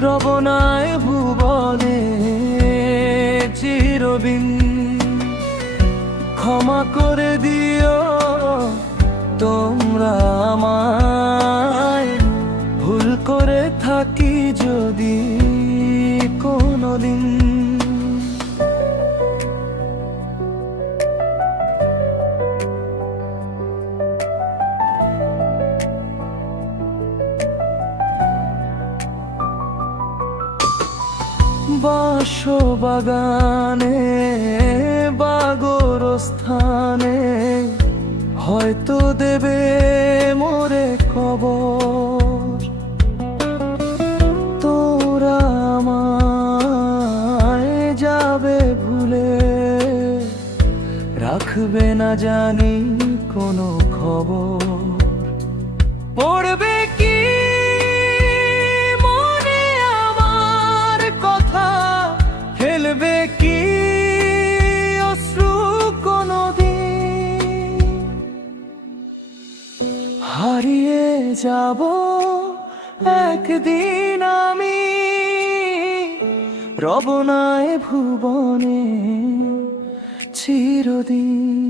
রবনায় ভুবনে চিরবিন। ক্ষমা করে দিও তোমরা আমায়। ভুল করে থাকি যদি কোনোদিন। বাসবাগানে বাগর স্থানে হয়তো দেবে মোরে খবর। তোরা যাবে ভুলে। রাখবে না জানি কোনো খবর। পড়বে যাব একদিন আমি রবনায় ভুবনে চিরদিন।